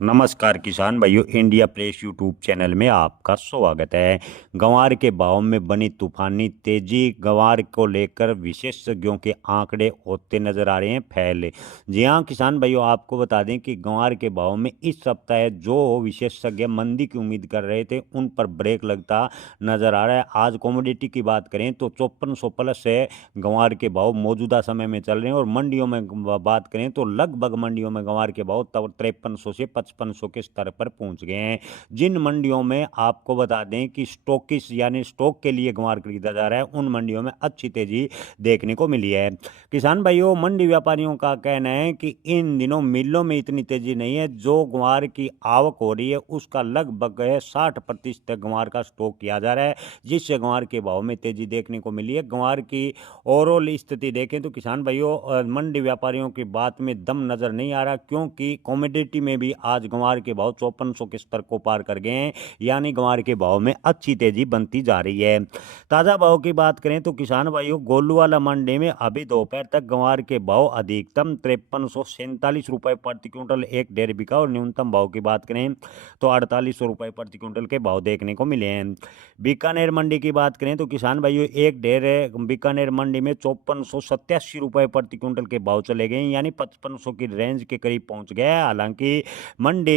नमस्कार किसान भाइयों, इंडिया प्रेस यूट्यूब चैनल में आपका स्वागत है। ग्वार के भाव में बनी तूफानी तेजी। ग्वार को लेकर विशेषज्ञों के आंकड़े होते नजर आ रहे हैं फैले। जी हां किसान भाइयों, आपको बता दें कि ग्वार के भाव में इस सप्ताह जो विशेषज्ञ मंदी की उम्मीद कर रहे थे उन पर ब्रेक लगता नजर आ रहा है। आज कमोडिटी की बात करें तो 5400 प्लस है ग्वार के भाव मौजूदा समय में चल रहे हैं। और मंडियों में बात करें तो लगभग मंडियों में ग्वार के भाव तब 5300 से 5500 के स्तर पर पहुंच गए हैं। जिन मंडियों में आपको बता दें कि स्टॉकिस यानी स्टॉक के लिए ग्वार खरीदा जा रहा है, उन मंडियों में अच्छी तेजी देखने को मिली है। किसान भाइयों, मंडी व्यापारियों का कहना है कि इन दिनों मिलों में इतनी तेजी नहीं है। जो ग्वार की आवक हो रही है उसका लगभग 60% ग्वार का स्टॉक किया जा रहा है, जिससे ग्वार के भाव में तेजी देखने को मिली है। ग्वार की ओवरऑल स्थिति देखें तो किसान भाइयों, मंडी व्यापारियों की बात में दम नजर नहीं आ रहा, क्योंकि कमोडिटी में भी आज ग्वार के भाव 5400 के स्तर को पार कर गए हैं। यानी ग्वार के भाव में अच्छी तेजी बनती जा रही है। ताजा भाव की बात करें तो किसान भाइयों, गोलूवाला मंडी में अभी दोपहर तक ग्वार के भाव अधिकतम 5347 रुपए प्रति क्विंटल एक ढेर बिका, और न्यूनतम भाव की बात करें तो 4800 रुपए प्रति क्विंटल के भाव देखने को मिले हैं। बीकानेर मंडी की बात करें तो किसान भाइयों, एक ढेर बीकानेर मंडी में 5487 रुपए प्रति क्विंटल के भाव चले गए, यानी 5500 की रेंज के करीब पहुंच गया है। हालांकि मंडी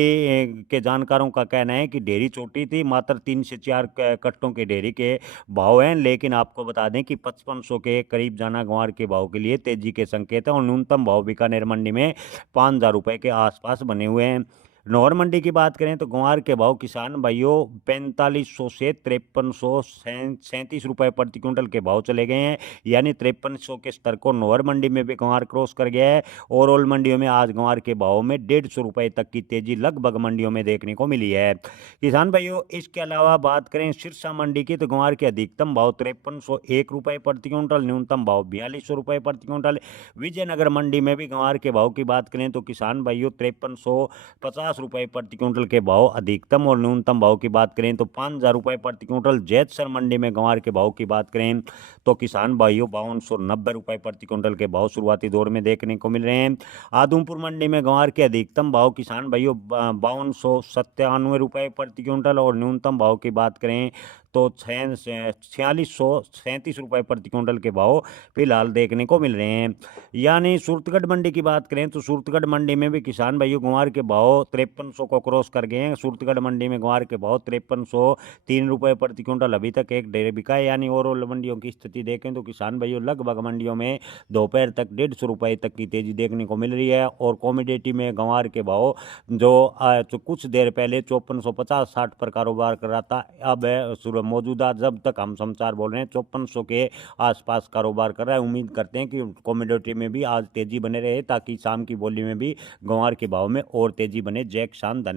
के जानकारों का कहना है कि ढेरी छोटी थी, मात्र 3 से 4 कट्टों के ढेरी के भाव हैं। लेकिन आपको बता दें कि 5500 के करीब जाना ग्वार के भाव के लिए तेजी के संकेत है। और न्यूनतम भाव बीकानेर मंडी में 5000 रुपए के आसपास बने हुए हैं। नौर मंडी की बात करें तो ग्वार के भाव किसान भाइयों 4500 से 5337 रुपए प्रति क्विंटल के भाव चले गए हैं, यानी 5300 के स्तर को नौर मंडी में भी ग्वार क्रॉस कर गया है। ओवरऑल मंडियों में आज ग्वार के भाव में 150 रुपए तक की तेजी लगभग मंडियों में देखने को मिली है। किसान भाइयों, इसके अलावा बात करें सिरसा मंडी की तो ग्वार के अधिकतम भाव 5301 रुपए प्रति क्विंटल, न्यूनतम भाव 4200 रुपए प्रति क्विंटल। विजयनगर मंडी में भी ग्वार के भाव की बात करें तो किसान भाइयों 5350 रुपए प्रति क्विंटल के भाव अधिकतम, और न्यूनतम भाव की बात करें तो 5000 रुपए प्रति क्विंटल। जैतसर मंडी में ग्वार के भाव की बात करें तो किसान भाइयों 5290 रुपए प्रति क्विंटल के भाव शुरुआती दौर में देखने को मिल रहे हैं। आदमपुर मंडी में ग्वार के अधिकतम भाव किसान भाइयों 5297 रुपए प्रति क्विंटल, और न्यूनतम भाव की बात करें तो 4637 रुपए प्रति क्विंटल के भाव फिलहाल देखने को मिल रहे हैं। यानी सूरतगढ़ मंडी की बात करें तो सूरतगढ़ मंडी में भी किसान भाइयों ग्वार के भाव 5300 को क्रॉस कर गए हैं। सूरतगढ़ मंडी में ग्वार के भाव 5303 रुपए प्रति क्विंटल अभी तक एक ढेर बिका है। यानी ओवरऑल मंडियों की स्थिति देखें तो किसान भाइयों लगभग मंडियों में दोपहर तक 150 रुपए तक की तेजी देखने को मिल रही है। और कमोडिटी में ग्वार के भाव जो कुछ देर पहले 5450-60 पर कारोबार कर रहा था, अब मौजूदा जब तक हम समाचार बोल रहे हैं 5400 के आसपास कारोबार कर रहा है। उम्मीद करते हैं कि कमोडिटी में भी आज तेजी बने रहे, ताकि शाम की बोली में भी ग्वार के भाव में और तेजी बने। जय किसान, धन्यवाद।